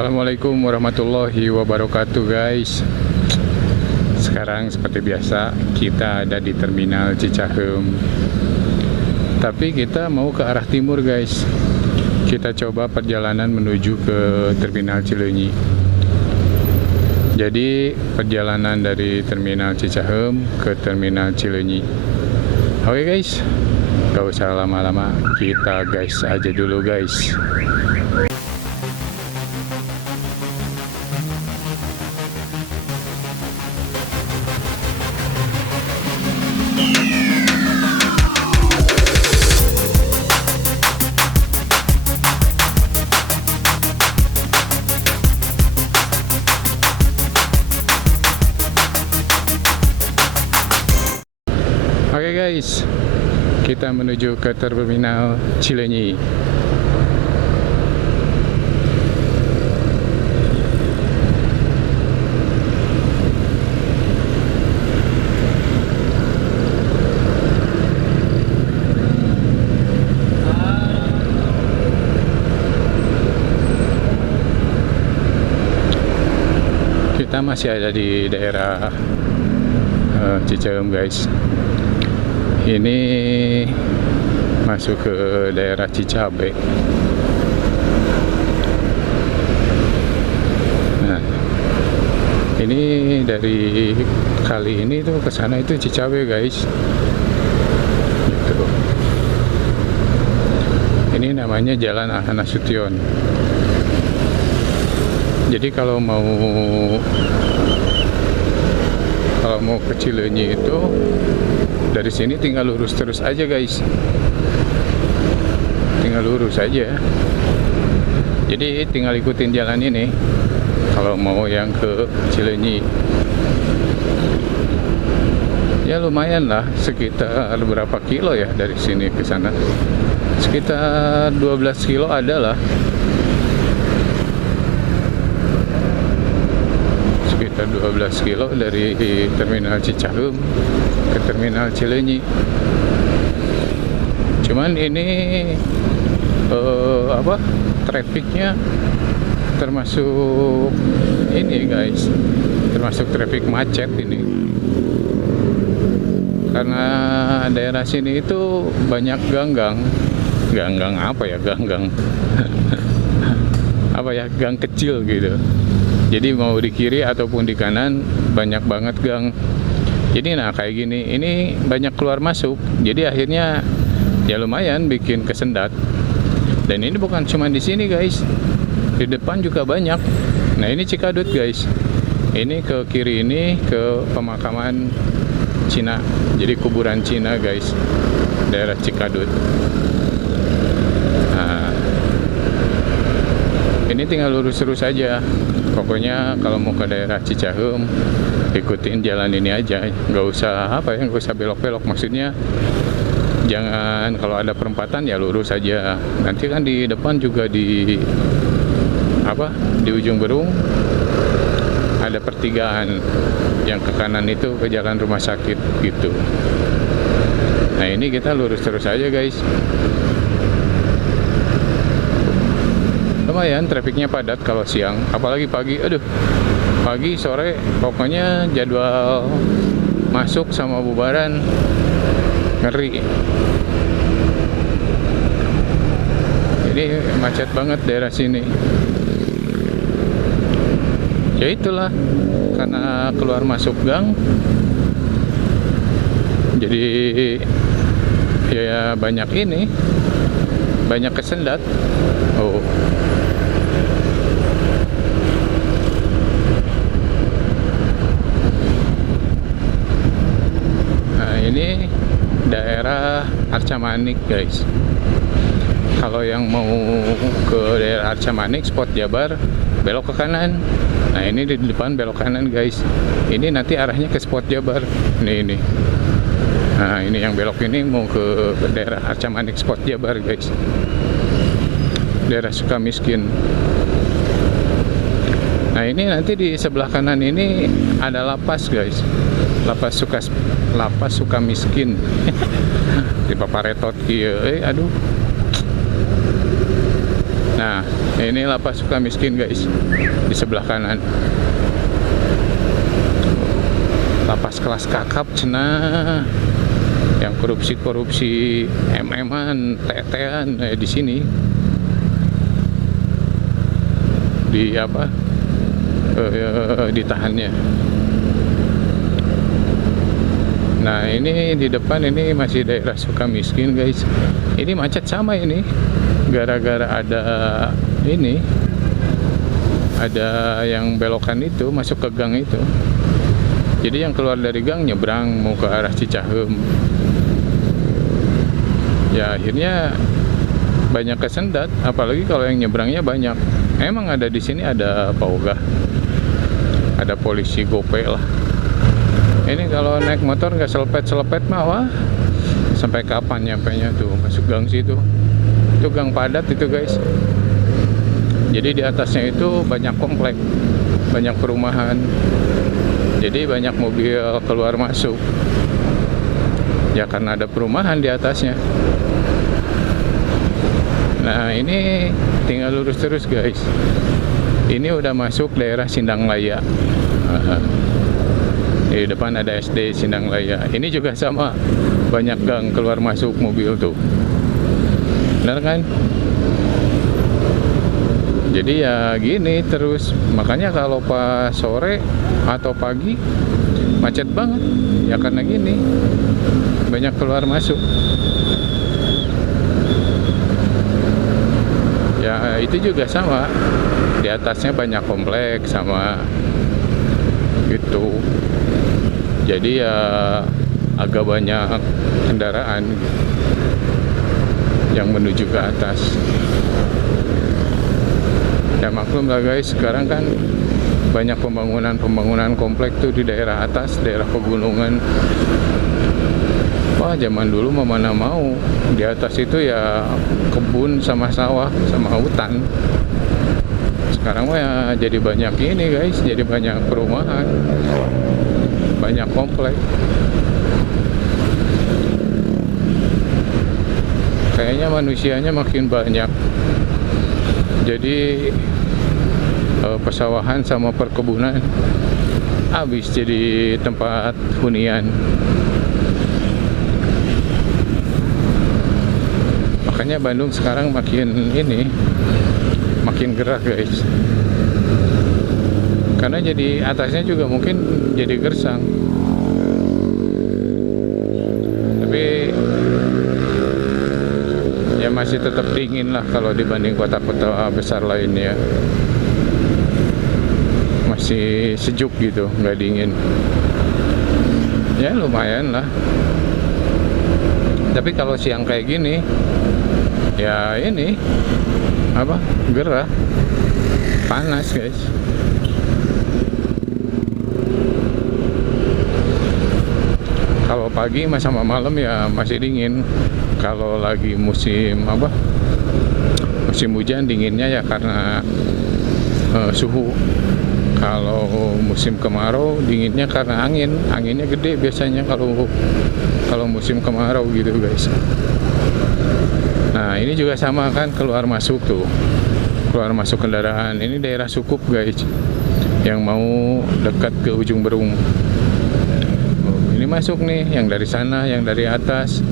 Assalamualaikum warahmatullahi wabarakatuh guys. Sekarang seperti biasa kita ada di terminal Cicahem, tapi kita mau ke arah timur guys. Kita coba perjalanan menuju ke terminal Cileunyi. Jadi perjalanan dari terminal Cicahem ke terminal Cileunyi. Oke guys, gak usah lama-lama, kita gas aja dulu guys. Oke guys, kita menuju ke terminal Cileunyi. Kita masih ada di daerah Cicahem guys. Ini masuk ke daerah Cicabe. Nah, ini dari kali ini tuh ke sana itu Cicabe guys. Gitu. Ini namanya Jalan Aha Nasution. Jadi kalau mau ke Cileunyi itu dari sini tinggal lurus terus aja guys, tinggal lurus aja. Jadi tinggal ikutin jalan ini kalau mau yang ke Cileunyi. Ya lumayan lah, sekitar berapa kilo ya dari sini ke sana, sekitar 12 kilo ada lah, sekitar 12 kilo dari terminal Cicahem ke terminal Cileunyi. Cuman ini trafiknya termasuk ini guys, termasuk trafik macet ini, karena daerah sini itu banyak ganggang apa ya, ganggang apa ya, gang kecil gitu. Jadi mau di kiri ataupun di kanan banyak banget gang. Jadi nah kayak gini, ini banyak keluar masuk. Jadi akhirnya ya lumayan bikin kesendat. Dan ini bukan cuma di sini guys, di depan juga banyak. Nah ini Cikadut guys. Ini ke kiri ini ke pemakaman Cina. Jadi kuburan Cina guys, daerah Cikadut. Nah, ini tinggal lurus terus aja. Pokoknya kalau mau ke daerah Cicahem ikutin jalan ini aja, nggak usah nggak usah belok-belok. Maksudnya jangan, kalau ada perempatan ya lurus aja. Nanti kan di depan juga di ujung Berung ada pertigaan yang ke kanan itu ke jalan rumah sakit gitu. Nah ini kita lurus terus aja guys. Lumayan trafiknya padat kalau siang, apalagi pagi. Aduh, pagi sore pokoknya jadwal masuk sama bubaran ngeri. Jadi macet banget daerah sini. Ya itulah, karena keluar masuk gang, jadi ya banyak ini, banyak kesendat. Oh. Ini daerah Arca Manik guys. Kalau yang mau ke daerah Arca Manik, spot Jabar, belok ke kanan. Nah ini di depan belok kanan guys. Ini nanti arahnya ke spot Jabar. Ini. Nah ini yang belok ini mau ke daerah Arca Manik spot Jabar guys, daerah Sukamiskin. Nah ini nanti di sebelah kanan ini ada lapas guys, lapas Sukamiskin. Di paparetot kieu, aduh. Nah Ini lapas Sukamiskin guys, di sebelah kanan. Lapas kelas kakap cenah, yang korupsi MM-an, TT-an di sini. Di apa? Ditahannya. Nah ini di depan ini masih daerah Sukamiskin guys. Ini macet sama ini, gara-gara ada yang belokan itu masuk ke gang itu. Jadi yang keluar dari gang nyebrang mau ke arah Cicahem. Ya akhirnya banyak kesendat, apalagi kalau yang nyebrangnya banyak. Emang ada di sini ada paugah, ada polisi gope lah. Ini kalau naik motor nggak selepet mah wah, sampai kapan nyampenya tuh masuk gang situ. Itu gang padat itu guys. Jadi di atasnya itu banyak komplek, banyak perumahan. Jadi banyak mobil keluar masuk. Ya karena ada perumahan di atasnya. Nah ini tinggal lurus terus guys. Ini udah masuk daerah Sindanglaya. Di depan ada SD Sindanglaya. Ini juga sama, banyak gang keluar masuk mobil tuh. Benar kan? Jadi ya gini terus. Makanya kalau pas sore atau pagi macet banget. Ya karena gini, banyak keluar masuk. Ya itu juga sama. Di atasnya banyak komplek sama gitu. Jadi ya agak banyak kendaraan yang menuju ke atas. Ya maklum lah guys, sekarang kan banyak pembangunan komplek tuh di daerah atas, daerah pegunungan. Wah zaman dulu mau mana mau, di atas itu ya kebun sama sawah sama hutan. Sekarang mah ya jadi banyak ini guys, jadi banyak perumahan, banyak komplek. Kayaknya manusianya makin banyak. Jadi pesawahan sama perkebunan habis jadi tempat hunian. Makanya Bandung sekarang makin gerah guys. Karena jadi atasnya juga mungkin jadi gersang. Tapi ya masih tetap dingin lah kalau dibanding kota-kota besar lainnya. Masih sejuk gitu, nggak dingin. Ya lumayan lah. Tapi kalau siang kayak gini, ya ini gerah, panas guys. Kalau pagi sama malam ya masih dingin. Kalau lagi musim hujan dinginnya ya karena suhu. Kalau musim kemarau dinginnya karena anginnya gede biasanya kalau musim kemarau gitu guys. Nah ini juga sama kan, keluar masuk kendaraan. Ini daerah Sukup guys, yang mau dekat ke ujung Berung. Ini masuk nih, yang dari sana, yang dari atas.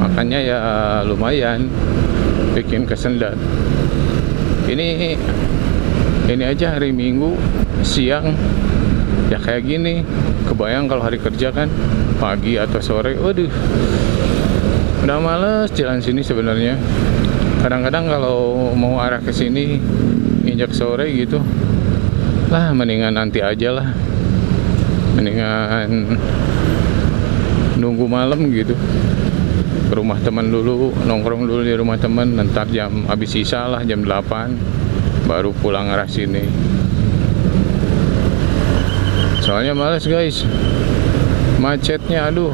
Makanya ya lumayan bikin kesendat. Ini aja hari Minggu siang ya kayak gini. Kebayang kalau hari kerja kan pagi atau sore, waduh udah males jalan sini sebenarnya. Kadang-kadang kalau mau arah ke sini injak sore gitu lah, mendingan nanti aja lah, mendingan nunggu malam gitu, ke rumah teman dulu, nongkrong dulu di rumah teman, ntar jam habis sisa lah jam 8 baru pulang arah sini. Soalnya males guys, macetnya aduh.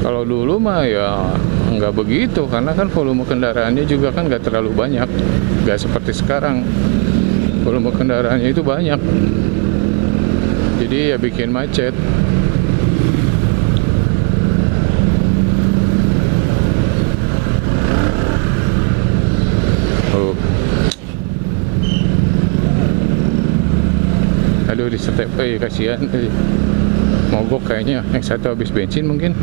Kalau dulu mah ya nggak begitu, karena kan volume kendaraannya juga kan nggak terlalu banyak, nggak seperti sekarang volume kendaraannya itu banyak. jadi ya bikin macet. Oh, aduh di step, kasihan, mogok kayaknya. Yang satu habis bensin mungkin.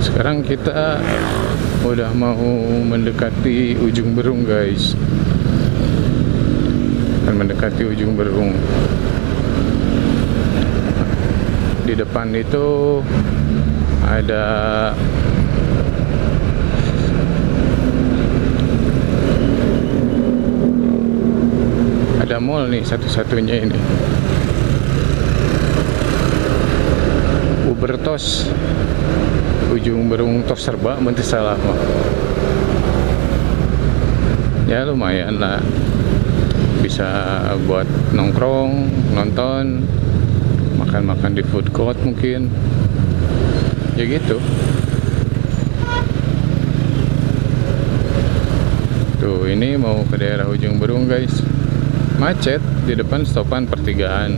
Sekarang kita udah mau mendekati ujung Berung, guys. Akan mendekati ujung Berung. Di depan itu ada mall nih, satu-satunya ini. Ubertos, ujung Berung tos serba bentuk salah mah. Ya lumayan lah, bisa buat nongkrong, nonton, makan-makan di food court mungkin, ya gitu. Tuh ini mau ke daerah ujung Berung, guys. Macet di depan stopan pertigaan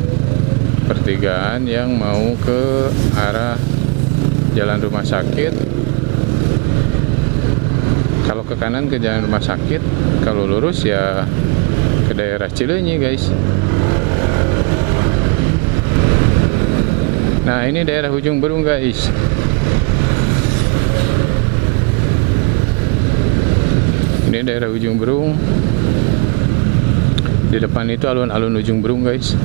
yang mau ke arah jalan rumah sakit. Kalau ke kanan ke jalan rumah sakit, kalau lurus ya ke daerah Cileunyi, guys. Nah ini daerah ujung Berung, guys. Ini daerah ujung Berung. Di depan itu alun-alun ujung Berung, guys.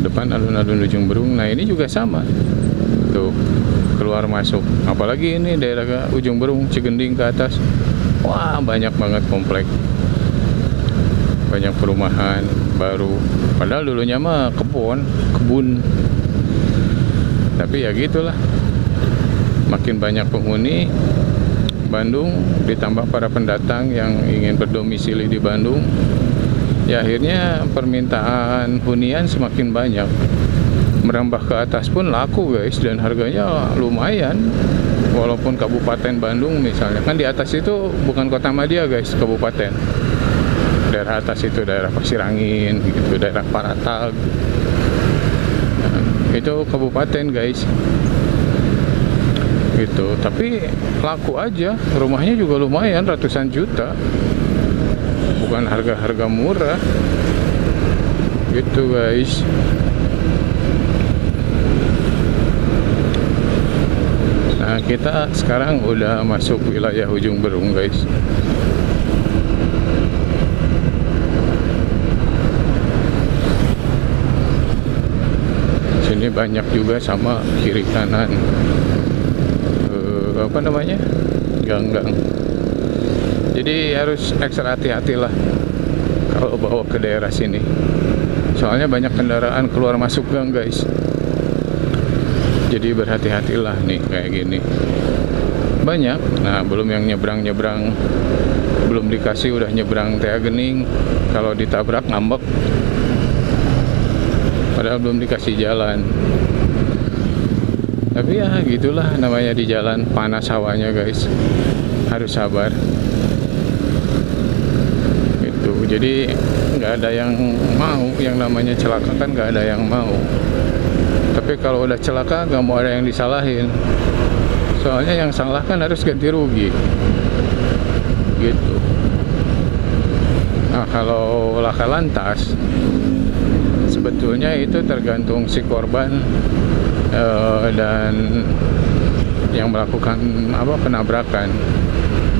Depan alun-alun ujung Berung. Nah ini juga sama. Tuh, keluar masuk. Apalagi ini daerah ujung Berung, Cigending ke atas. Wah, banyak banget komplek. Banyak perumahan baru. Padahal dulunya mah kebun. Tapi ya gitulah. Makin banyak penghuni Bandung, ditambah para pendatang yang ingin berdomisili di Bandung, ya akhirnya permintaan hunian semakin banyak. Merambah ke atas pun laku, guys, dan harganya lumayan. Walaupun Kabupaten Bandung misalnya, kan di atas itu bukan Kota Madia, guys, kabupaten. Daerah atas itu daerah Pasirangin gitu, daerah Paratag. Nah, itu kabupaten, guys. Gitu, tapi laku aja, rumahnya juga lumayan ratusan juta, bukan harga-harga murah gitu, guys. Nah kita sekarang udah masuk wilayah ujung Berung, guys. Sini banyak juga sama kiri kanan apa namanya, gang-gang. Jadi harus ekstra hati-hati lah kalau bawa ke daerah sini. Soalnya banyak kendaraan keluar masuk gang, guys. Jadi berhati-hatilah nih kayak gini. Banyak. Nah, belum yang nyebrang-nyebrang, belum dikasih udah nyebrang Tea Gening. Kalau ditabrak ngambek. Padahal belum dikasih jalan. Tapi ya gitulah namanya di jalan, panas hawanya, guys. Harus sabar. Gitu. Jadi nggak ada yang mau, yang namanya celaka kan nggak ada yang mau. Tapi kalau udah celaka nggak mau ada yang disalahin. Soalnya yang salah kan harus ganti rugi. Gitu. Nah kalau laka lantas, sebetulnya itu tergantung si korban dan yang melakukan penabrakan.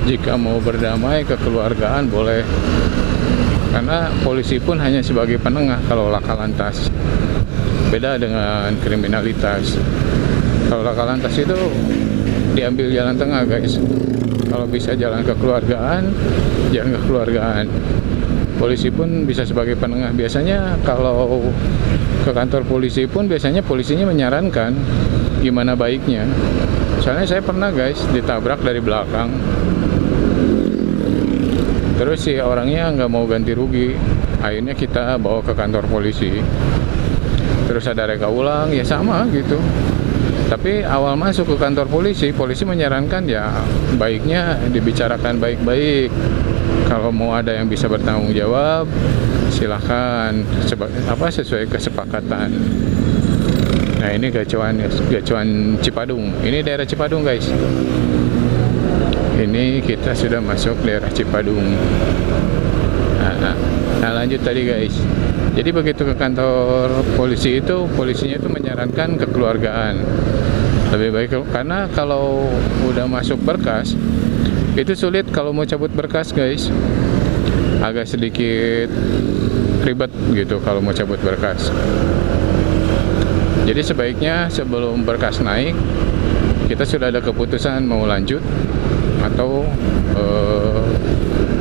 Jika mau berdamai kekeluargaan boleh, karena polisi pun hanya sebagai penengah kalau laka lantas. Beda dengan kriminalitas. Kalau laka lantas itu diambil jalan tengah, guys. Kalau bisa jalan kekeluargaan, jalan kekeluargaan. Polisi pun bisa sebagai penengah. Biasanya kalau ke kantor polisi pun biasanya polisinya menyarankan gimana baiknya. Soalnya saya pernah, guys, ditabrak dari belakang. Terus si orangnya nggak mau ganti rugi. Akhirnya kita bawa ke kantor polisi. terus ada reka ulang, ya sama gitu. Tapi awal masuk ke kantor polisi menyarankan ya baiknya dibicarakan baik-baik. Kalau mau ada yang bisa bertanggung jawab, silahkan sesuai kesepakatan. Nah ini gacuan Cipadung. Ini daerah Cipadung guys. Ini kita sudah masuk daerah Cipadung. Nah lanjut tadi guys. Jadi begitu ke kantor polisi itu, polisinya itu menyarankan kekeluargaan. Lebih baik karena kalau udah masuk berkas itu sulit kalau mau cabut berkas guys. Agak sedikit ribet gitu kalau mau cabut berkas. Jadi sebaiknya sebelum berkas naik kita sudah ada keputusan mau lanjut atau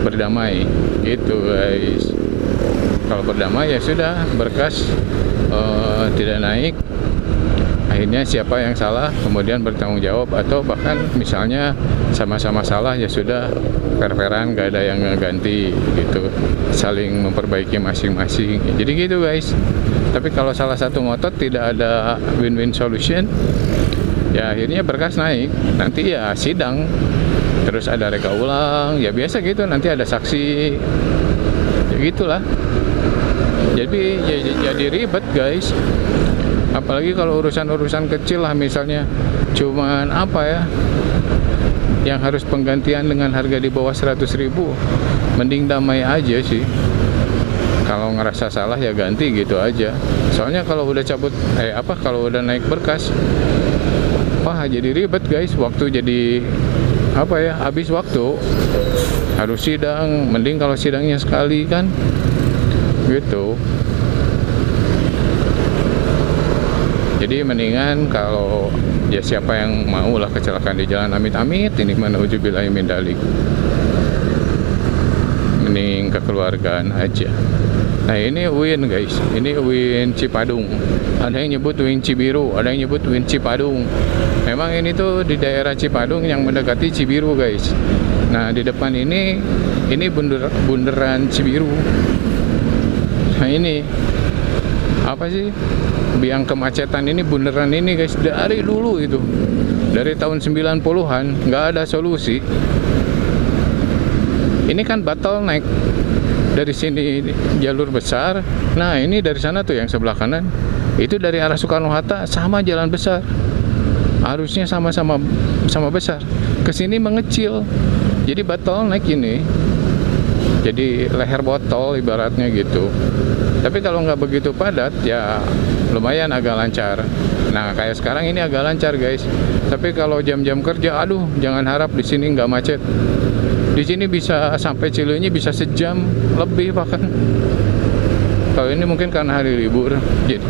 berdamai gitu guys. Kalau berdamai ya sudah berkas tidak naik, akhirnya siapa yang salah kemudian bertanggung jawab, atau bahkan misalnya sama-sama salah ya sudah fair-fairan, gak ada yang ganti gitu, saling memperbaiki masing-masing. Jadi gitu guys. Tapi kalau salah satu ngotot tidak ada win-win solution, ya akhirnya berkas naik, nanti ya sidang, terus ada reka ulang, ya biasa gitu, nanti ada saksi, ya gitulah. Jadi ribet guys. Apalagi kalau urusan-urusan kecil lah, misalnya cuman apa ya, yang harus penggantian dengan harga di bawah 100.000, mending damai aja sih. Kalau ngerasa salah ya ganti gitu aja. Soalnya kalau udah kalau udah naik berkas, wah jadi ribet guys. Waktu jadi habis waktu. Harus sidang, mending kalau sidangnya sekali kan gitu. Jadi mendingan kalau ya siapa yang mau lah kecelakaan di jalan, amit-amit ini nauzubillahi min dzalik, mending kekeluargaan aja. Nah ini UIN guys, ini UIN Cipadung. Ada yang nyebut UIN Cibiru, ada yang nyebut UIN Cipadung. Memang ini tuh di daerah Cipadung yang mendekati Cibiru guys. Nah di depan ini bundaran Cibiru. Nah ini apa sih, biang kemacetan ini bundaran ini guys, dari dulu itu, dari tahun 90-an nggak ada solusi. Ini kan bottleneck, dari sini jalur besar, nah ini dari sana tuh yang sebelah kanan itu dari arah Soekarno-Hatta sama jalan besar, harusnya sama-sama besar, kesini mengecil, jadi bottleneck ini, jadi leher botol ibaratnya gitu. Tapi kalau nggak begitu padat ya lumayan agak lancar. Nah kayak sekarang ini agak lancar guys. Tapi kalau jam-jam kerja, aduh jangan harap di sini nggak macet. Di sini bisa sampai Cileunyi bisa sejam lebih bahkan. Kalau ini mungkin karena hari libur, jadi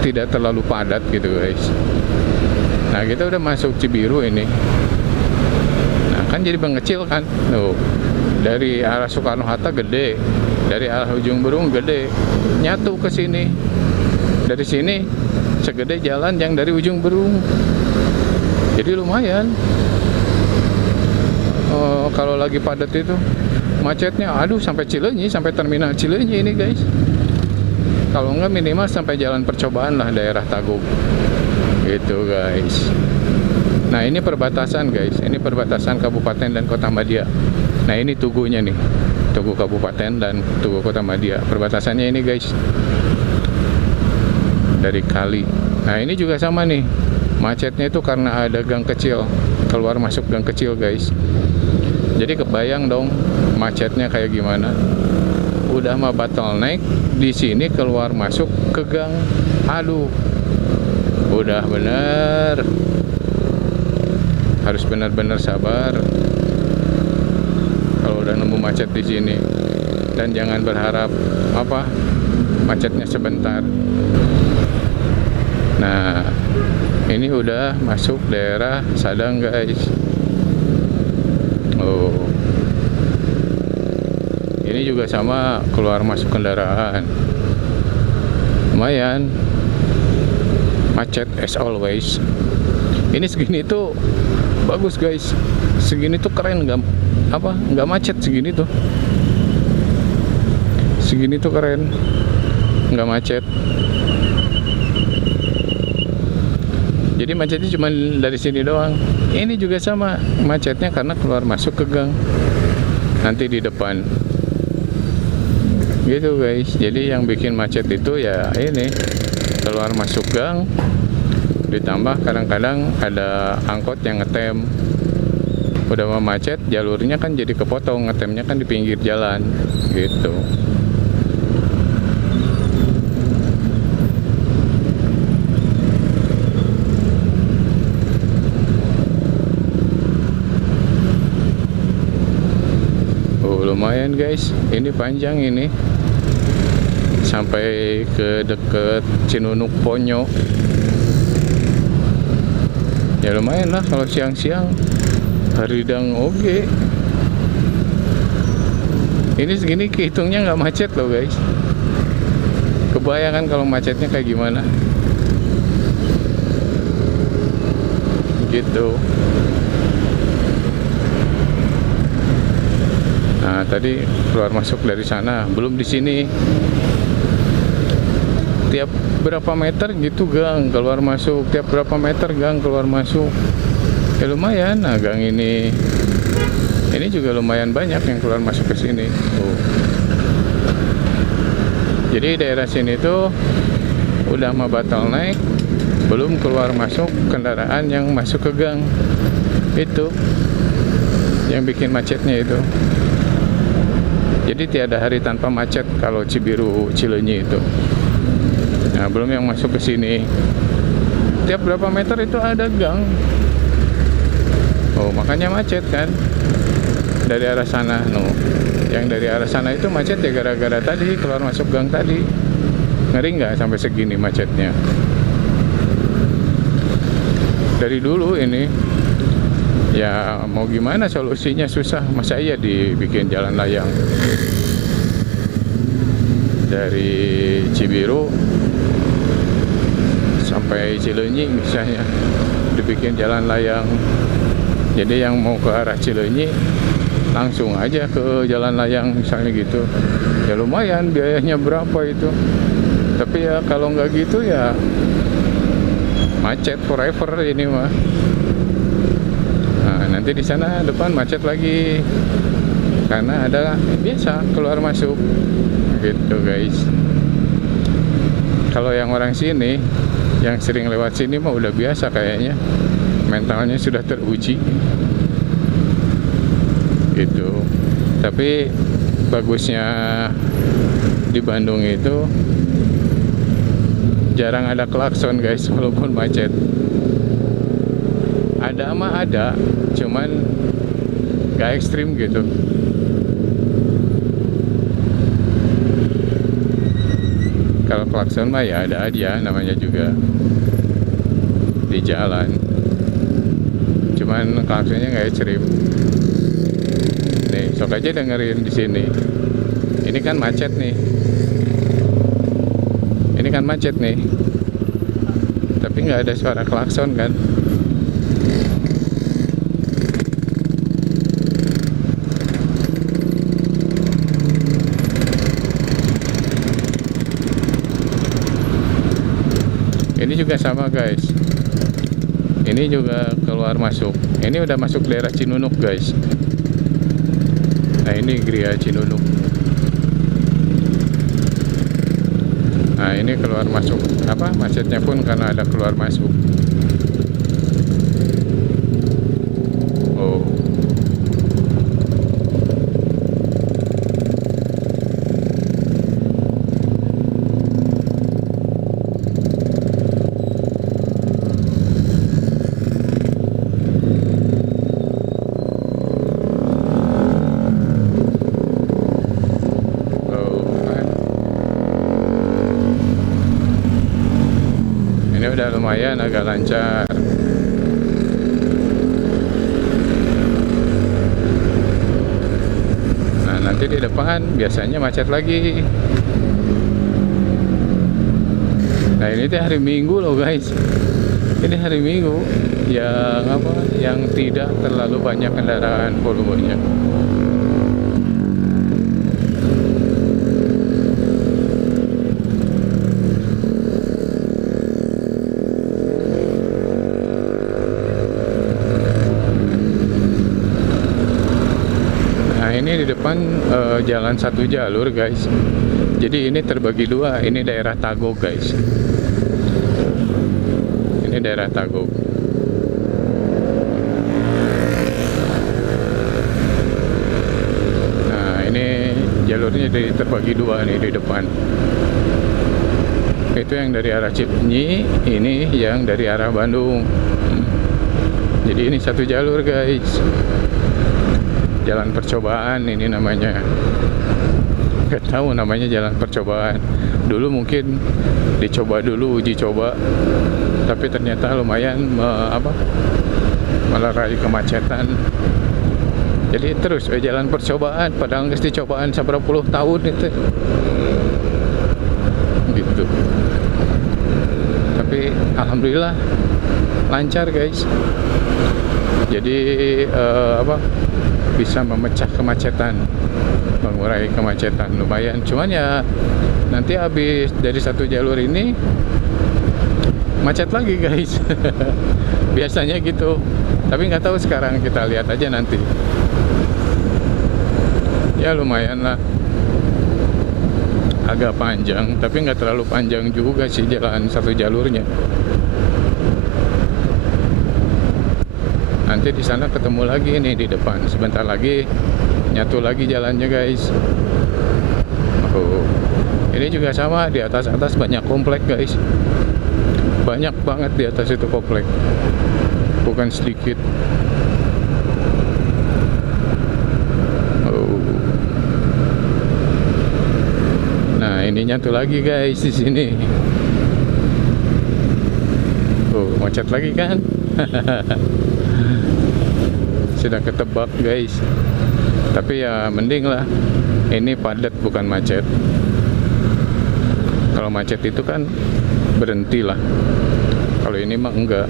tidak terlalu padat gitu guys. Nah kita udah masuk Cibiru ini. Nah kan jadi mengecil kan. Tuh. Dari arah Soekarno-Hatta gede, dari arah Ujung Berung gede, nyatu ke sini. Dari sini segede jalan yang dari Ujung Berung. Jadi lumayan. Kalau lagi padat itu macetnya, aduh sampai Cileunyi, sampai terminal Cileunyi ini guys. Kalau enggak minimal sampai jalan percobaan lah daerah Tagub. Gitu guys. Nah ini perbatasan guys, ini perbatasan Kabupaten dan Kota Madia. Nah ini tugunya nih, Tugu Kabupaten dan Tugu Kota Madia. Perbatasannya ini guys, dari kali. Nah ini juga sama nih, macetnya itu karena ada gang kecil, keluar masuk gang kecil guys. Jadi kebayang dong macetnya kayak gimana. Udah mah bottleneck, di sini keluar masuk ke gang. Aduh, udah bener, harus benar-benar sabar kalau udah nemu macet di sini, dan jangan berharap macetnya sebentar. Nah ini udah masuk daerah Sadang guys. Oh ini juga sama, keluar masuk kendaraan lumayan macet as always. Ini segini tuh bagus guys, segini tuh keren, nggak macet segini tuh. Segini tuh keren, nggak macet. Jadi macetnya cuma dari sini doang. Ini juga sama macetnya karena keluar masuk ke gang. Nanti di depan. Gitu guys. Jadi yang bikin macet itu ya ini keluar masuk gang. Ditambah kadang-kadang ada angkot yang ngetem. Udah mau macet, jalurnya kan jadi kepotong, ngetemnya kan di pinggir jalan gitu. Lumayan guys, ini panjang ini sampai ke deket Cinunuk Ponyo. Ya lumayan lah kalau siang-siang, haridang oge. Ini segini kehitungnya nggak macet loh guys. Kebayangkan kalau macetnya kayak gimana gitu. Nah, tadi keluar masuk dari sana, belum di sini. Tiap berapa meter gitu gang keluar masuk, tiap berapa meter gang keluar masuk. Ya lumayan. Nah, gang ini juga lumayan banyak yang keluar masuk ke sini. Tuh. Jadi daerah sini tuh udah mah bottleneck, belum keluar masuk kendaraan yang masuk ke gang. Itu yang bikin macetnya itu. Jadi tiada hari tanpa macet kalau Cibiru Cileunyi itu. Nah, belum yang masuk ke sini. Tiap berapa meter itu ada gang. Oh, makanya macet kan. Dari arah sana, no. Yang dari arah sana itu macet ya gara-gara tadi keluar masuk gang tadi. Ngeri nggak sampai segini macetnya? Dari dulu ini ya mau gimana solusinya, susah. Masa iya dibikin jalan layang dari Cibiru sampai Cileunyi misalnya, dibikin jalan layang. Jadi yang mau ke arah Cileunyi langsung aja ke jalan layang misalnya gitu. Ya lumayan biayanya berapa itu. Tapi ya kalau nggak gitu ya macet forever ini mah. Nanti di sana depan macet lagi karena ada biasa keluar masuk gitu guys. Kalau yang orang sini yang sering lewat sini mah udah biasa kayaknya, mentalnya sudah teruji gitu. Tapi bagusnya di Bandung itu jarang ada klakson guys walaupun macet. Ada mah ada, cuman gak ekstrim gitu. Kalau klakson mah ya ada aja, namanya juga di jalan. Cuman klaksonnya gak ekstrim. Nih, sok aja dengerin di sini. Ini kan macet nih. Ini kan macet nih. Tapi nggak ada suara klakson kan? Ini juga sama guys. Ini juga keluar masuk. Ini udah masuk daerah Cinunuk guys. Nah ini Gria Cinunuk. Nah ini keluar masuk. Apa macetnya pun karena ada keluar masuk. Oh. Ini udah lumayan agak lancar. Nah nanti di depan biasanya macet lagi. Nah ini tuh hari Minggu loh guys. Ini hari Minggu yang apa? Yang tidak terlalu banyak kendaraan volumenya. ini di depan jalan satu jalur guys. Jadi ini terbagi dua. Ini daerah Tagog guys. Ini daerah Tagog. Nah ini jalurnya terbagi dua nih di depan. Itu yang dari arah Cilenyi, ini yang dari arah Bandung. Jadi ini satu jalur guys. Jalan percobaan ini namanya. Gak tahu namanya jalan percobaan. Dulu mungkin dicoba dulu, uji coba. Tapi ternyata lumayan melerai kemacetan. Jadi terus jalan percobaan, padahal nggak dicobaan seberapa puluh tahun itu. Gitu. Tapi alhamdulillah lancar guys. Jadi bisa memecah kemacetan, mengurai kemacetan lumayan. Cuman ya nanti habis dari satu jalur ini macet lagi guys. Biasanya gitu, tapi nggak tahu sekarang, kita lihat aja nanti. Ya lumayan lah, agak panjang tapi nggak terlalu panjang juga sih jalan satu jalurnya. Nanti di sana ketemu lagi nih di depan. Sebentar lagi nyatu lagi jalannya guys. Oh, ini juga sama, di atas banyak komplek guys. Banyak banget di atas itu komplek. Bukan sedikit. Oh. Nah, ini nyatu lagi guys di sini. Oh, macet lagi kan? Sudah ketebak guys. Tapi ya mending lah, ini padat bukan macet. Kalau macet itu kan berhenti lah, kalau ini mah enggak.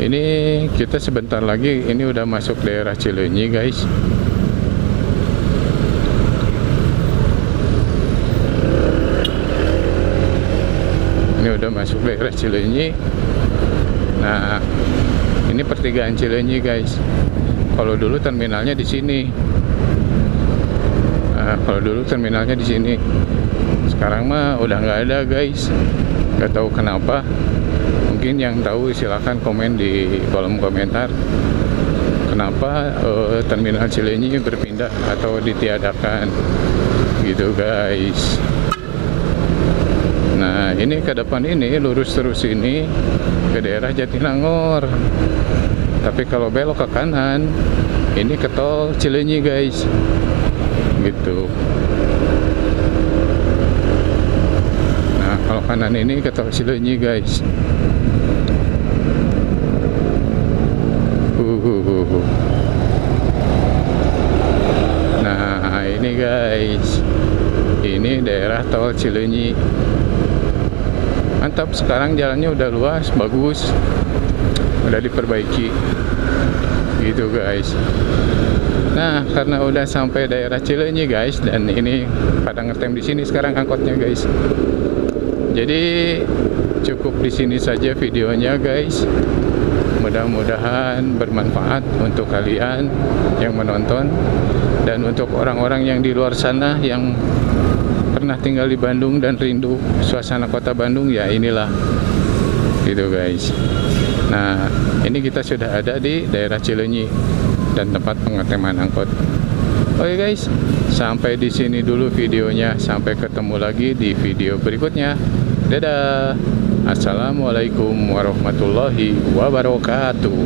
Ini kita sebentar lagi, ini udah masuk daerah Cilenyi guys. Ini udah masuk daerah Cilenyi. Nah, ini pertigaan Cilenyi guys. Kalau dulu terminalnya di sini. Nah, kalau dulu terminalnya di sini. Sekarang mah udah nggak ada guys. Nggak tahu kenapa. Mungkin yang tahu silahkan komen di kolom komentar. Kenapa terminal Cilenyi berpindah atau ditiadakan? Gitu guys. Nah, ini ke depan ini lurus terus ini ke daerah Jatinangor. Tapi kalau belok ke kanan, ini ke tol Cilenyi guys. Gitu. Nah, kalau kanan ini ke tol Cilenyi guys. Nah, ini guys. Ini daerah tol Cilenyi. Mantap, sekarang jalannya udah luas, bagus, udah diperbaiki gitu guys. Nah, karena udah sampai daerah Cilenyi guys, dan ini pada ngetem di sini sekarang angkotnya guys. Jadi cukup di sini saja videonya guys. Mudah-mudahan bermanfaat untuk kalian yang menonton, dan untuk orang-orang yang di luar sana yang pernah tinggal di Bandung dan rindu suasana kota Bandung, ya inilah gitu guys. Nah, ini kita sudah ada di daerah Cilenyi dan tempat pengeteman angkot. Oke guys, sampai di sini dulu videonya. Sampai ketemu lagi di video berikutnya. Dadah. Assalamualaikum warahmatullahi wabarakatuh.